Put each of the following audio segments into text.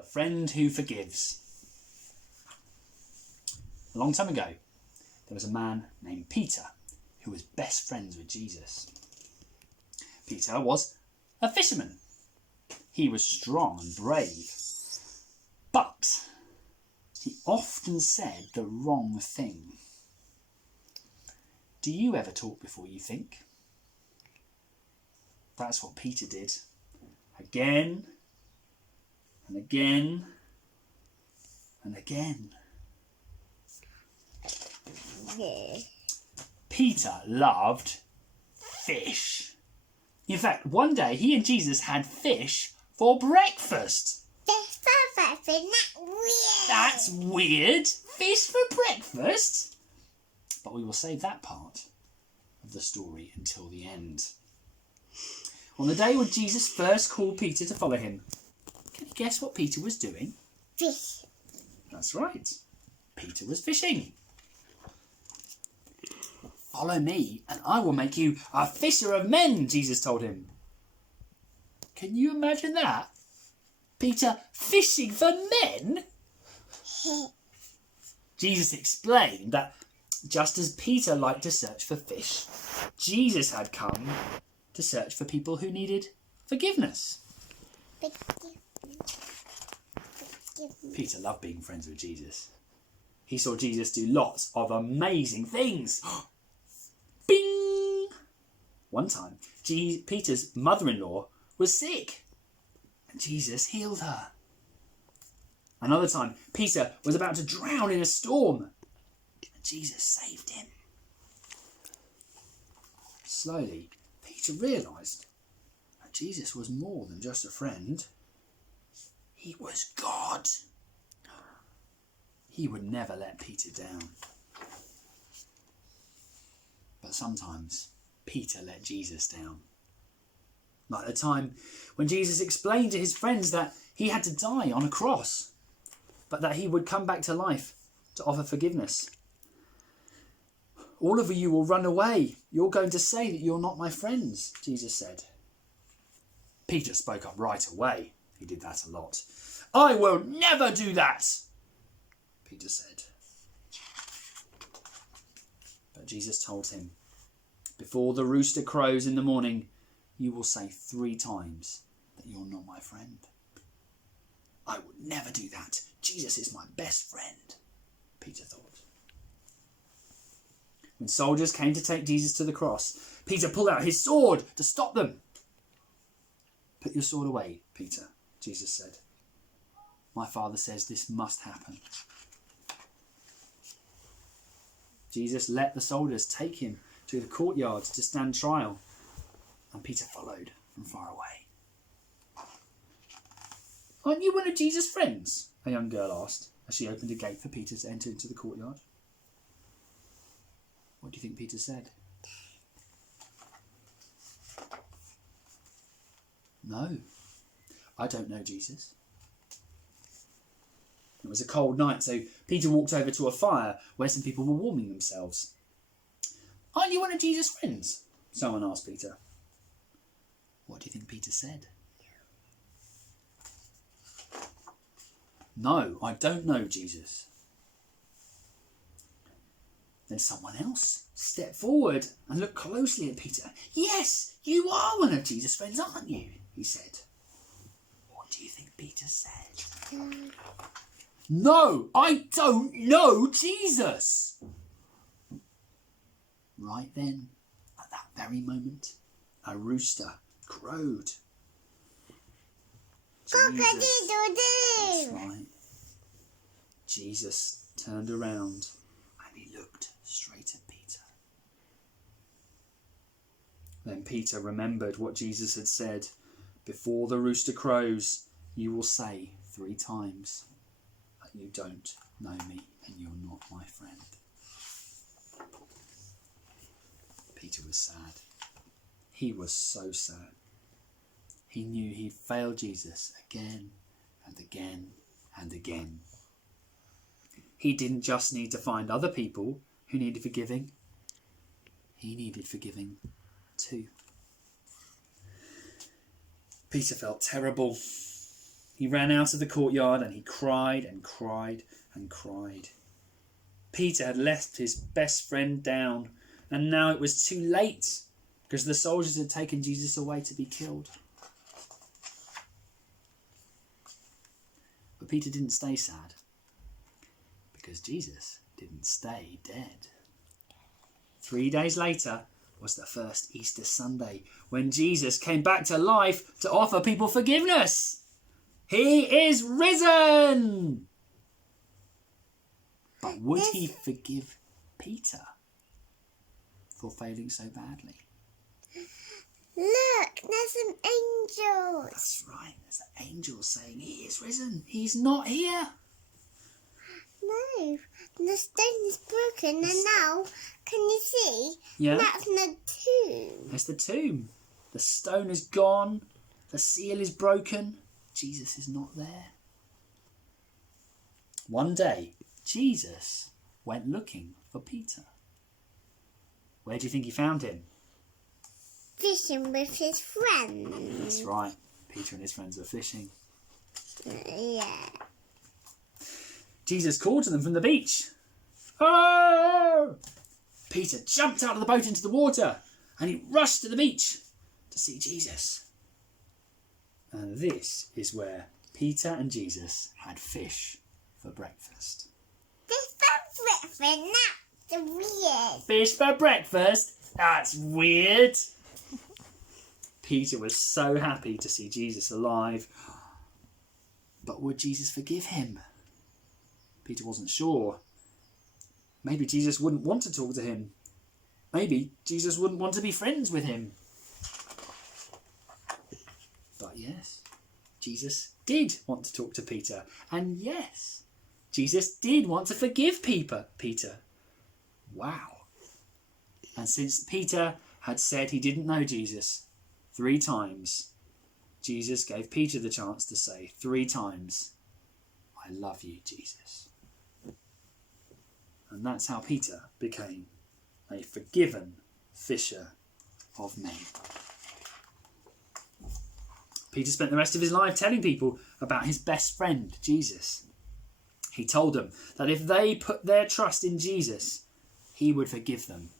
the friend who forgives. A long time ago, there was a man named Peter who was best friends with Jesus. Peter was a fisherman. He was strong and brave, but he often said the wrong thing. Do you ever talk before you think? That's what Peter did. Again and again and again. Peter loved fish. In fact, one day he and Jesus had fish for breakfast. That's weird. Fish for breakfast? But we will save that part of the story until the end. On the day when Jesus first called Peter to follow him, can you guess what Peter was doing? Fish. That's right. Peter was fishing. Follow me and I will make you a fisher of men, Jesus told him. Can you imagine that? Peter fishing for men? Jesus explained that just as Peter liked to search for fish, Jesus had come to search for people who needed forgiveness. Peter loved being friends with Jesus. He saw Jesus do lots of amazing things. Bing! One time, Peter's mother-in-law was sick and Jesus healed her. Another time, Peter was about to drown in a storm and Jesus saved him. Slowly, Peter realised that Jesus was more than just a friend. He was God. He would never let Peter down. But sometimes Peter let Jesus down. Like the time when Jesus explained to his friends that he had to die on a cross, but that he would come back to life to offer forgiveness. All of you will run away. You're going to say that you're not my friends, Jesus said. Peter spoke up right away. He did that a lot. I will never do that, Peter said. But Jesus told him, before the rooster crows in the morning, you will say 3 times that you're not my friend. I would never do that. Jesus is my best friend, Peter thought. When soldiers came to take Jesus to the cross, Peter pulled out his sword to stop them. Put your sword away, Peter, Jesus said. My Father says this must happen. Jesus let the soldiers take him to the courtyard to stand trial, and Peter followed from far away. Aren't you one of Jesus' friends? A young girl asked as she opened a gate for Peter to enter into the courtyard. What do you think Peter said? No, I don't know Jesus. It was a cold night, so Peter walked over to a fire where some people were warming themselves. Aren't you one of Jesus' friends? Someone asked Peter. What do you think Peter said? No, I don't know Jesus. Then someone else stepped forward and looked closely at Peter. Yes, you are one of Jesus' friends, aren't you? He said. What do you think Peter said? No, I don't know Jesus. Right then, at that very moment, a rooster crowed. That's right. Jesus turned around and he looked straight at Peter. Then Peter remembered what Jesus had said. Before the rooster crows, you will say 3 times that you don't know me and you're not my friend. Peter was sad. He was so sad. He knew he'd failed Jesus again and again and again. He didn't just need to find other people who needed forgiving. He needed forgiving too. Peter felt terrible. He ran out of the courtyard and he cried and cried and cried. Peter had left his best friend down, and now it was too late because the soldiers had taken Jesus away to be killed. But Peter didn't stay sad because Jesus didn't stay dead. 3 days later was the first Easter Sunday when Jesus came back to life to offer people forgiveness. He is risen! But would he forgive Peter for failing so badly? Look, there's some angels. That's right, there's an angel saying he is risen. He's not here. No, the stone is broken and now, can you see? Yeah. That's the tomb. There's the tomb. The stone is gone. The seal is broken. Jesus is not there. One day, Jesus went looking for Peter. Where do you think he found him? Fishing with his friends. That's right. Peter and his friends were fishing. Yeah. Jesus called to them from the beach. Oh! Peter jumped out of the boat into the water and he rushed to the beach to see Jesus. And this is where Peter and Jesus had fish for breakfast. Fish for breakfast? That's weird. Fish for breakfast? That's weird. Peter was so happy to see Jesus alive. But would Jesus forgive him? Peter wasn't sure. Maybe Jesus wouldn't want to talk to him. Maybe Jesus wouldn't want to be friends with him. But yes, Jesus did want to talk to Peter. And yes, Jesus did want to forgive Peter. Wow. And since Peter had said he didn't know Jesus 3 times, Jesus gave Peter the chance to say 3 times, I love you, Jesus. And that's how Peter became a forgiven fisher of men. Peter spent the rest of his life telling people about his best friend, Jesus. He told them that if they put their trust in Jesus, he would forgive them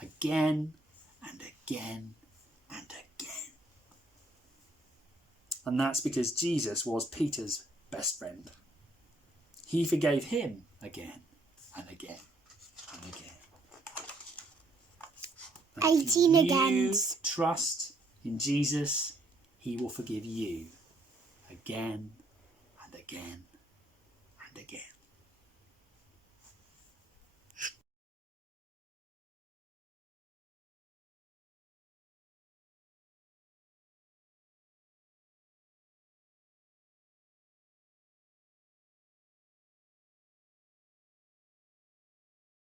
again and again and again. And that's because Jesus was Peter's best friend. He forgave him again and again and again. And 18 if again. you trust in Jesus, he will forgive you again and again and again.